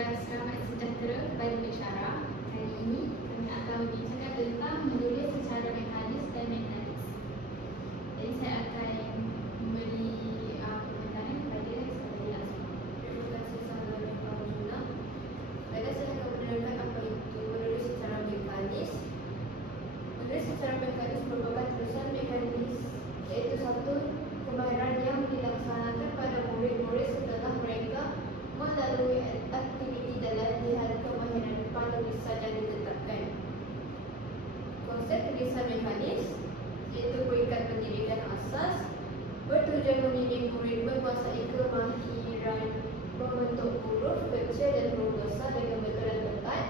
Selamat sejahtera kepada pensyarah. Hari ini kami akan membincangkan tentang menulis secara mekanis dan mekanis. Jadi saya akan memberi pementaran kepada saudari Azma. Terima kasih saudari Fauzuna. Baiklah, saya akan menerangkan apa itu menulis secara mekanis. Menulis secara mekanis merupakan tulisan mekanis, iaitu satu kemahiran yang dilaksanakan pada murid-murid setelah mereka melalui aktiviti dan latihan kemahiran penulisan yang ditetapkan. Konsep tulisan mekanis iaitu peringkat pendidikan asas bertujuan mendidik murid menguasai kemahiran membentuk huruf kecil dan huruf besar dengan betul dan tepat,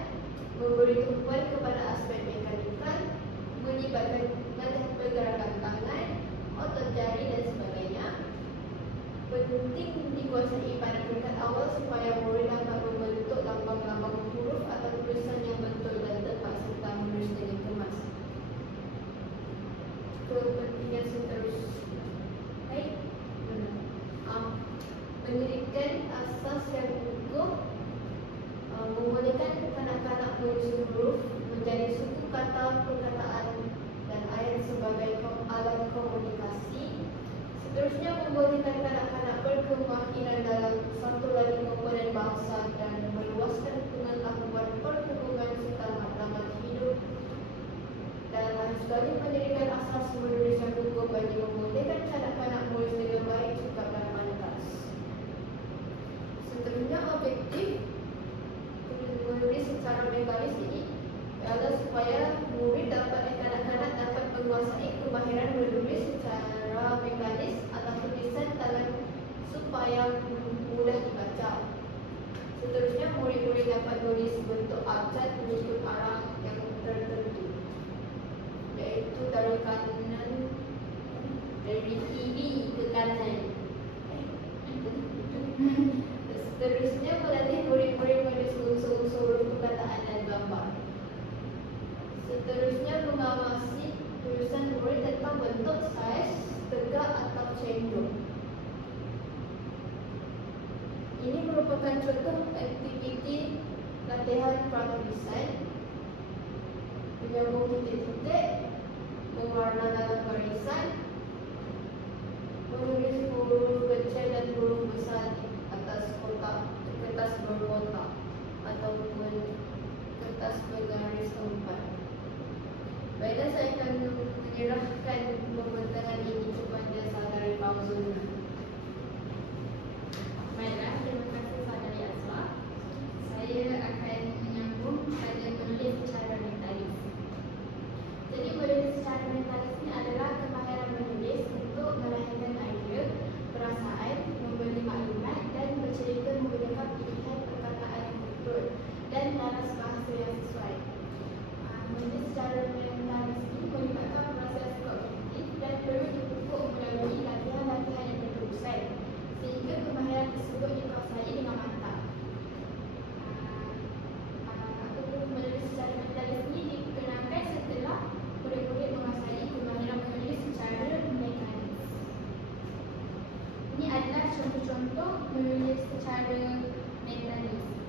memberi tumpuan kepada aspek mekanikal, melibatkan latihan pergerakan tangan, otot jari dan sebagainya. Penting dikuasai pada peringkat awal supaya murid dapat membentuk lambang-lambang huruf atau tulisan yang betul dan tepat serta menulis dengan kemas. Kepentingan seterusnya. Baik. Pendidikan asas yang utuh membolehkan kanak-kanak menulis huruf menjadi suku kata, perkataan dan ayat sebagai alat komunikasi. Seterusnya, membolehkan kanak-kanak berkemahiran dalam satu lagi komponen bahasa dan meluaskan pengetahuan perhubungan serta matlamat hidup. Dan akhir sekali, pendidikan asas menulis yang cukup bagi membolehkan kanak-kanak menulis dengan baik, cakap dan pantas. Seterusnya, objektif menulis secara mekanis ini adalah supaya murid kanak-kanak dapat menguasai kemahiran menulis secara mekanis atau tulisan tangan supaya mudah dibaca. Seterusnya, murid-murid dapat menulis bentuk abjad mengikut arah yang tertentu, iaitu dari kanan, dari kiri ke kanan. Seterusnya, melatih murid-murid menulis unsur-unsur huruf perkataan dan gambar. Seterusnya, mengawasi tulisan murid tentang bentuk, saiz, tegak atau cendung. Ini merupakan contoh aktiviti latihan pratulisan: menyambung titik-titik, mewarna dalam barisan, menulis huruf kecil dan huruf besar di atas kertas berkotak ataupun kertas bergaris empat. Baiklah, saya akan menyerahkan pembentangan ini kepada saudari Fauzuna. Baiklah, terima kasih saudari Azma. Saya akan menyambung pada menulis secara mekanis. Jadi menulis secara mekanis ini adalah kemahiran menulis untuk melahirkan idea, perasaan, memberi maklumat dan bercerita menggunakan pilihan perkataan yang betul dan laras bahasa yang sesuai. Menulis secara mekanis ini melibatkan proses kognitif dan perlu dipupuk melalui latihan-latihan yang berterusan sehingga kemahiran tersebut dikuasai dengan mantap. Menulis secara mekanis ini dikenalkan setelah murid-murid menguasai kemahiran menulis secara mekanis. Ini adalah contoh-contoh menulis secara mekanis.